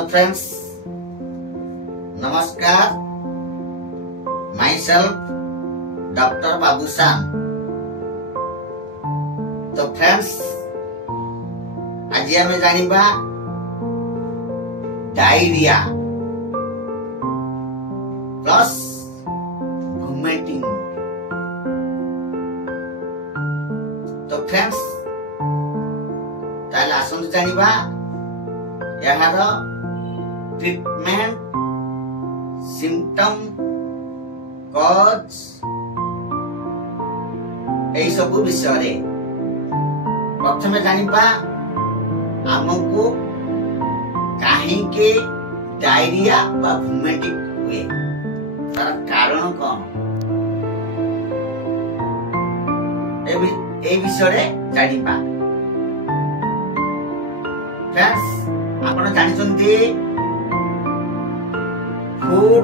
Hello friends, Namaskar. Myself Dr. Babusam. तो friends आज आम जानिबा डायरिया प्लस वोमिटिंग। तो फ्रेंड्स ताले आसंत जानिबा यार ट्रीटमेंट, सिम्पटम, कॉज एई सब विषय प्रथम जानिबा आमको काहे डायरिया बा वोमिटिंग हुए, तार कारण कौन ए विषय जानिबा। फ्रेंड्स आपण जानिछन्ती फूड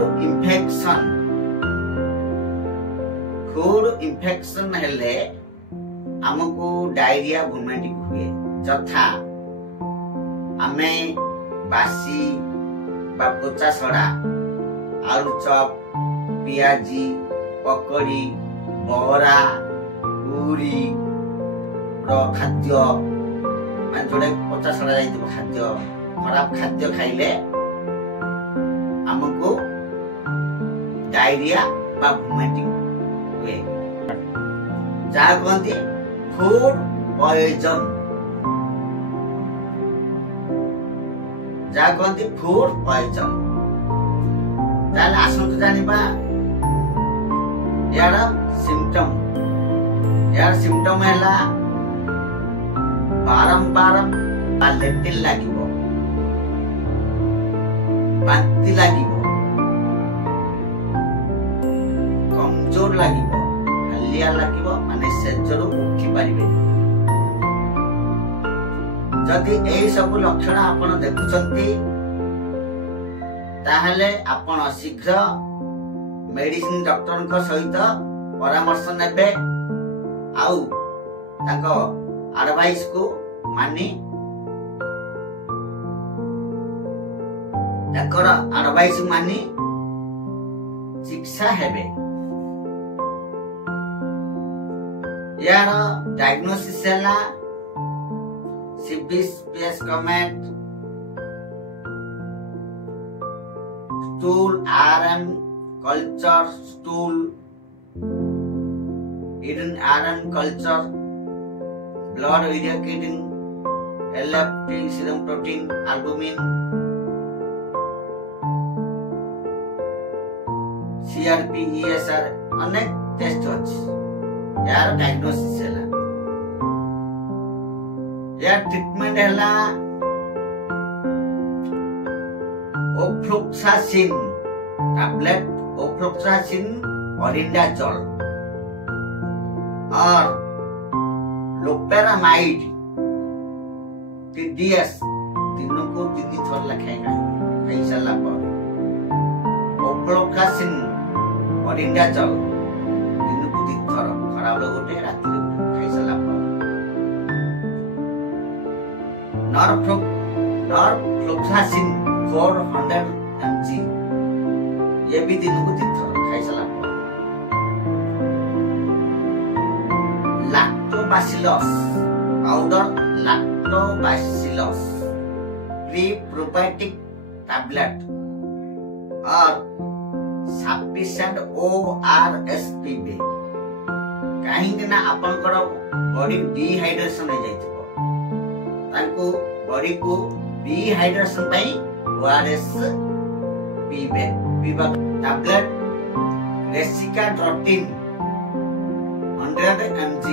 इन्फेक्शन हेले आमको डायरिया वोमिटिंग हुए। जथा आमे बासी बा पोचा सड़ा, आलू चप, पियाजी, पकड़ी, बरा, पूरी खाद्य जोड़े पोचा सड़ा जाइए खाद्य खराब खाद्य खाइले आमको डायरिया बा वोमिटिंग हुए। जहाँ कहती फूड पॉइजन, जहाँ कहती फूड पॉइजन। ताले आसंत जानिबा यार सिम्पटम। यार सिम्पटम हैला बारंबार लेटिन लागिबो, बांति लागिबो, कमजोर लागिबो, हालिया लागिबो, माने सेजरो उठी पारिबे। जदि एई सब लक्षण आपण देखुचंती ताहले आपण शीघ्र मेडिसिन डॉक्टर को सहित परामर्श नेबे, आउ ताको एडवाइस को मानी ताकर एडवाइस मानी चिकित्सा हेबे। यार डायग्नोसिस हैला CBS comment stool RM culture, stool urine RM culture, blood urine, LFT serum protein, albumin, CRP, ESR अनेक टेस्ट अछि। यार डायग्नोसिस हैला। यार ट्रीटमेंट हैला ओफ्लोक्सासिन टैबलेट, ओफ्लोक्सासिन ओरिंडाजोल और लोपेरामाइड TDS दिन को 3 थर लखाएगा खाई साला पर। ओफ्लोक्सासिन ओरिंडाजोल दिन को 3 थर खराब गोटे राति खाई साला पर। नॉरफ्लोक्सासिन 400 mg ये भी दिन को 3 थर खाई साला पर। लैक्टोबैसिलस पाउडर, लैक्टोबैसिलस प्रीप्रोबायोटिक टैबलेट और सफिशिएंट ORS पीबे। काहे ना आपनकर बॉडी डिहाइड्रेशन हो जाइथिबो, तांको बॉडी को डिहाइड्रेशन पई ORS पीबे। पीबा टैबलेट रेसिका ड्रोटिन 100 mg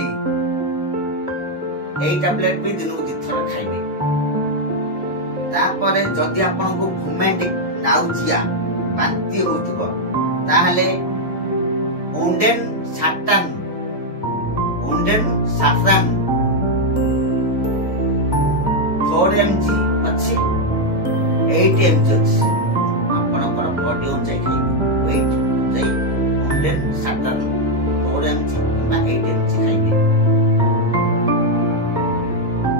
एई टैबलेट भी दिन को 2 थर खाइबे। तापरे जदि आपनको वोमिटिंग, नाउजिया, बांति होतबो ताहले ओंडेन साफ्रान 4 mg अछि, 8 mg अछि। आपनकर बॉडी अनुसार खाइबे, वेट अनुसार ओंडेन साफ्रान 4 mg किबा 8 mg खाइबे।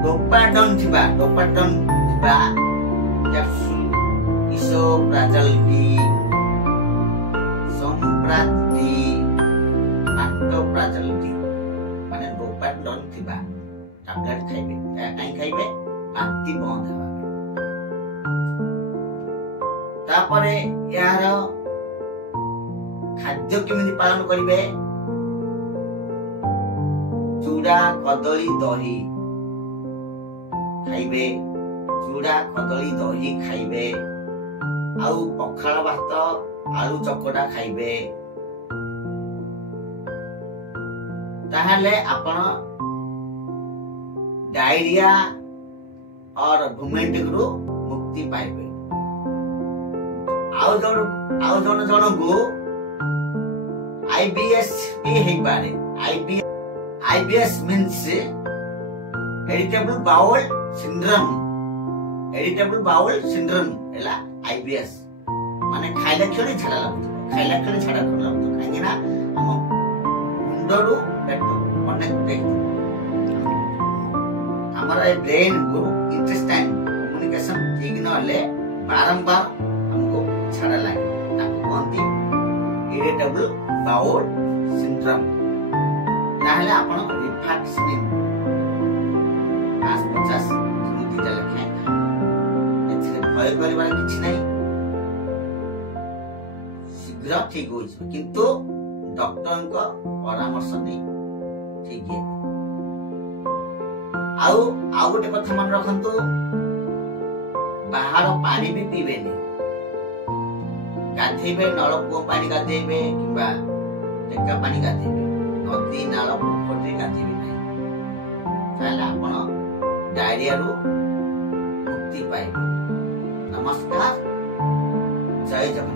डोपाडन थिबा कैप्सूल इसोप्राजल-डी, सम्प्राज-डी, आक्टोप्राजल-डी माने डोपामिन थिबा टैबलेट खाइबे काई खाइबे बांती बंद हेबा तापरे यार खाद्य केमिति पालन करिवे चूड़ा कदली दही खाइबे चूड़ा कदली दही खाइबे आउ पखाल भात आलू चकटा खाइबे ताहले आपण डायरिया और वोमिटिंग रु मुक्ति पाइबे आउ जण को आईबीएस भी हेई पारे IBS means irritable bowel syndrome एला आईबीएस माने खाइला खेली छाड़ा लागतो काहे ना हम मुंडरू पेट कनेक्टेड हमारा ब्रेन को इंटेस्टाइन कम्युनिकेशन ठीक न हले बारंबार हमको छाड़ा लागे ताको कहंती इरिटेबल बाउल सिंड्रोम ताहले आपण रिफैक्सिन 50 दुईटा लेखे एथिरे भय करिबार किछि नै शीघ्र ठीक होई किंतु डॉक्टर को परामर्श नै ठीक है आउ गोटे कथा मन रखंतु बाहर पानी भी पीबेनी गाधेबे नलकूप पानी गाधेबे किबा टेका पानी गाधेबे नदी नाल पोखरी गाधेबे नै ताले आपण डायरिया रु मुक्ति पाइबे नमस्कार जय जगन्नाथ।